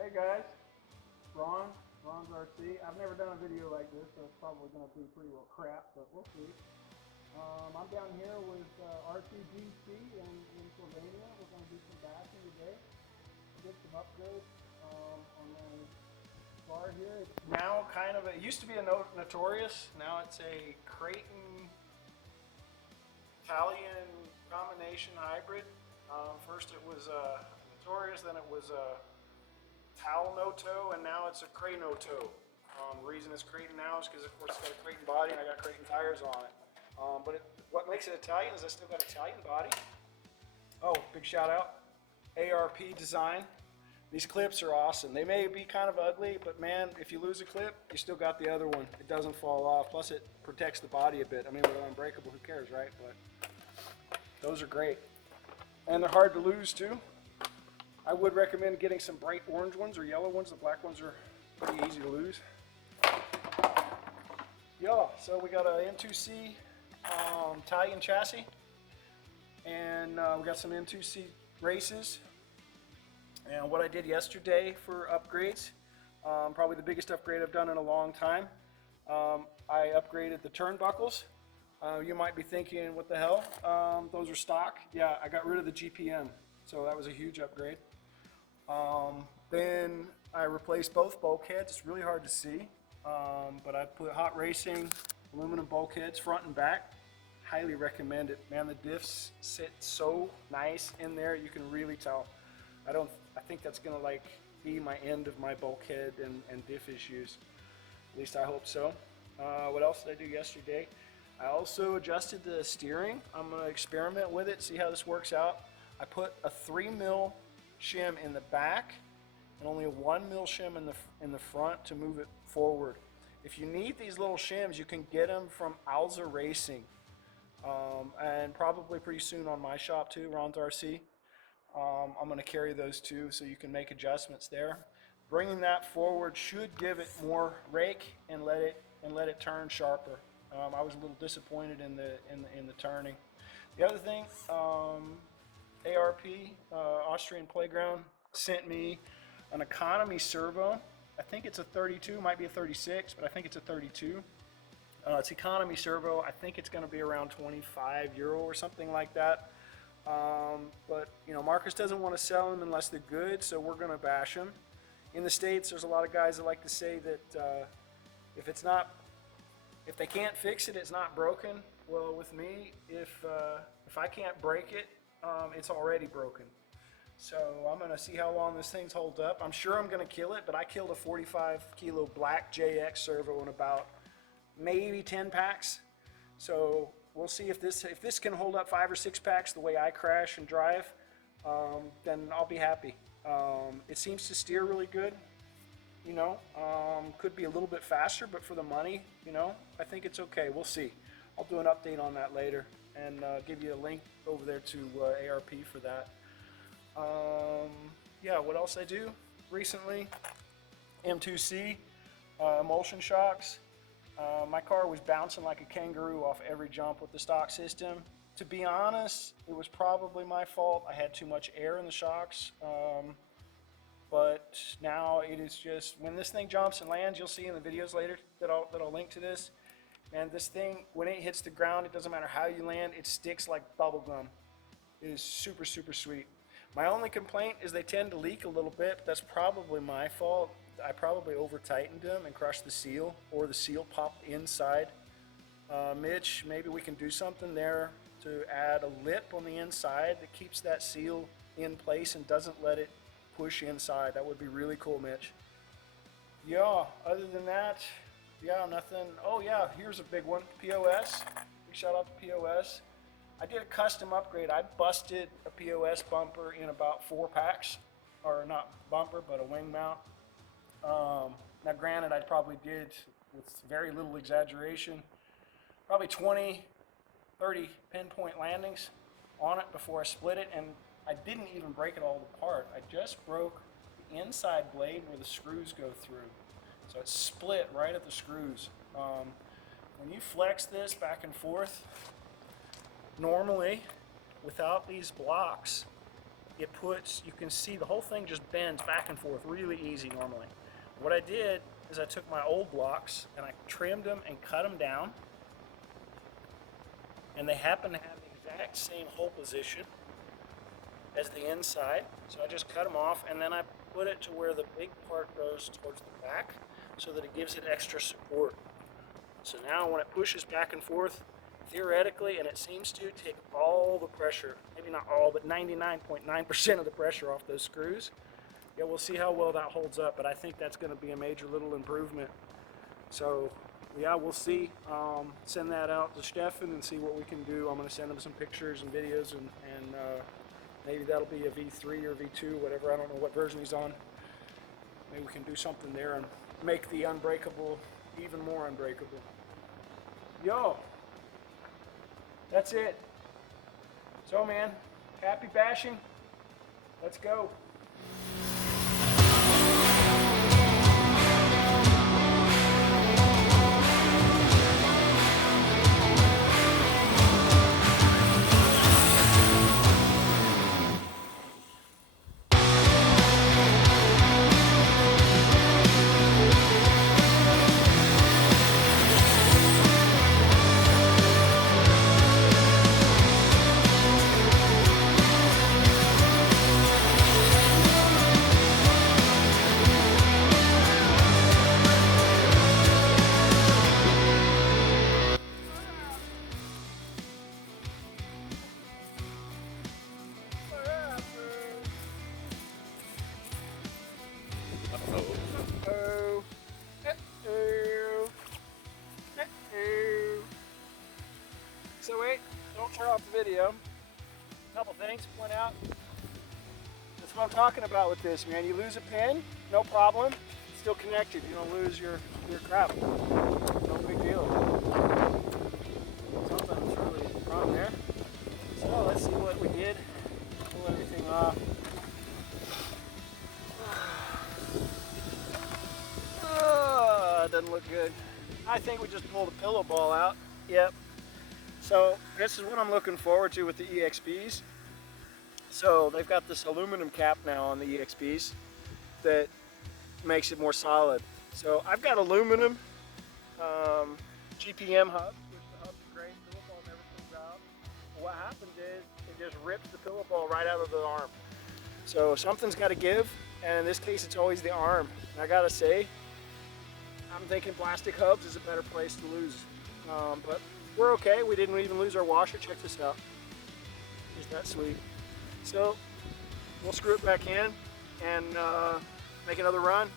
Hey guys, Ron's RC. I've never done a video like this, so it's probably going to be pretty well crap, but we'll see. I'm down here with RCGC in Slovenia. We're going to do some bashing today. Get some upgrades on the car here. It's now kind of it used to be a notorious. Now it's a Kraton Talion combination hybrid. First it was a notorious, then it was a Talnoto, and now it's a Kranoto. The reason it's Kraton now is because, of course, it's got a Kraton body and I got Kraton tires on it. What makes it Italian is I still got Italian body. Oh, big shout out, ARP design. These clips are awesome. They may be kind of ugly, but man, if you lose a clip, you still got the other one. It doesn't fall off. Plus, it protects the body a bit. I mean, with unbreakable, who cares, right? But those are great, and they're hard to lose too. I would recommend getting some bright orange ones or yellow ones. The black ones are pretty easy to lose. Yeah, so we got a M2C Talion chassis, and we got some M2C races. And what I did yesterday for upgrades, probably the biggest upgrade I've done in a long time, I upgraded the turnbuckles. You might be thinking, what the hell? Those are stock. Yeah, I got rid of the GPM, so that was a huge upgrade. Then I replaced both bulkheads. It's really hard to see, but I put Hot Racing aluminum bulkheads front and back. Highly recommend it. Man, the diffs sit so nice in there. You can really tell. I think that's gonna be my end of my bulkhead and diff issues. At least I hope so. What else did I do yesterday? I also adjusted the steering. I'm gonna experiment with it, see how this works out. I put a 3 mil shim in the back and only a 1 mil shim in the front to move it forward. If you need these little shims, you can get them from ALZA-Racing, and probably pretty soon on my shop too, Ron's RC. I'm going to carry those too, so you can make adjustments there. Bringing that forward should give it more rake and let it turn sharper. I was a little disappointed in the turning. The other thing, ARP Austrian Playground sent me an economy servo. I think it's a 32, might be a 36, but I think it's a 32. It's economy servo. I think it's going to be around 25 euro or something like that. But you know, Marcus doesn't want to sell them unless they're good, so we're going to bash them. In the States, there's a lot of guys that like to say that if they can't fix it, it's not broken. Well, with me, if I can't break it, it's already broken. So I'm going to see how long this thing's hold up. I'm sure I'm going to kill it, but I killed a 45 kilo black JX servo in about maybe 10 packs. So we'll see if this can hold up 5 or 6 packs the way I crash and drive, then I'll be happy. It seems to steer really good, you know. Could be a little bit faster, but for the money, you know, I think it's okay. We'll see. I'll do an update on that later and give you a link over there to ARP for that. Yeah, what else I do recently? M2C, emulsion shocks. My car was bouncing like a kangaroo off every jump with the stock system. To be honest, it was probably my fault. I had too much air in the shocks. But now it is just, when this thing jumps and lands, you'll see in the videos later that I'll link to this. And this thing, when it hits the ground, it doesn't matter how you land, it sticks like bubble gum. It is super, super sweet. My only complaint is they tend to leak a little bit, but that's probably my fault. I probably over-tightened them and crushed the seal, or the seal popped inside. Mitch, maybe we can do something there to add a lip on the inside that keeps that seal in place and doesn't let it push inside. That would be really cool, Mitch. Yeah, other than that, yeah, nothing. Oh yeah, here's a big one, POS. Big shout out to POS. I did a custom upgrade. I busted a POS bumper in about 4 packs, or not bumper, but a wing mount. Now granted, I probably did, with very little exaggeration, probably 20, 30 pinpoint landings on it before I split it, and I didn't even break it all apart. I just broke the inside blade where the screws go through. So it's split right at the screws. When you flex this back and forth, normally, without these blocks, you can see the whole thing just bends back and forth really easy normally. What I did is I took my old blocks and I trimmed them and cut them down, and they happen to have the exact same hole position as the inside. So I just cut them off, and then I put it to where the big part goes towards the back so that it gives it extra support. So now when it pushes back and forth, theoretically, and it seems to take all the pressure, maybe not all, but 99.9% of the pressure off those screws. Yeah, we'll see how well that holds up, but I think that's going to be a major little improvement. So yeah, we'll see. Send that out to Stefan and see what we can do. I'm going to send him some pictures and videos, and maybe that'll be a V3 or V2, whatever. I don't know what version he's on. Maybe we can do something there and make the unbreakable even more unbreakable. Yo, that's it. So man, happy bashing. Let's go. So wait, don't turn off the video. A couple things to point out. That's what I'm talking about with this, man. You lose a pin, no problem. It's still connected. You don't lose your crap. No big deal. Something's really wrong there. So let's see what we did. Pull everything off. Doesn't look good. I think we just pulled a pillow ball out. Yep. So this is what I'm looking forward to with the EXPs. So they've got this aluminum cap now on the EXPs that makes it more solid. So I've got aluminum GPM hubs, which the hubs are great. Pillow ball never comes out. But what happens is it just rips the pillow ball right out of the arm. So something's got to give, and in this case it's always the arm. And I gotta say, I'm thinking plastic hubs is a better place to lose. But we're okay. We didn't even lose our washer. Check this out. Isn't that sweet? So we'll screw it back in and make another run.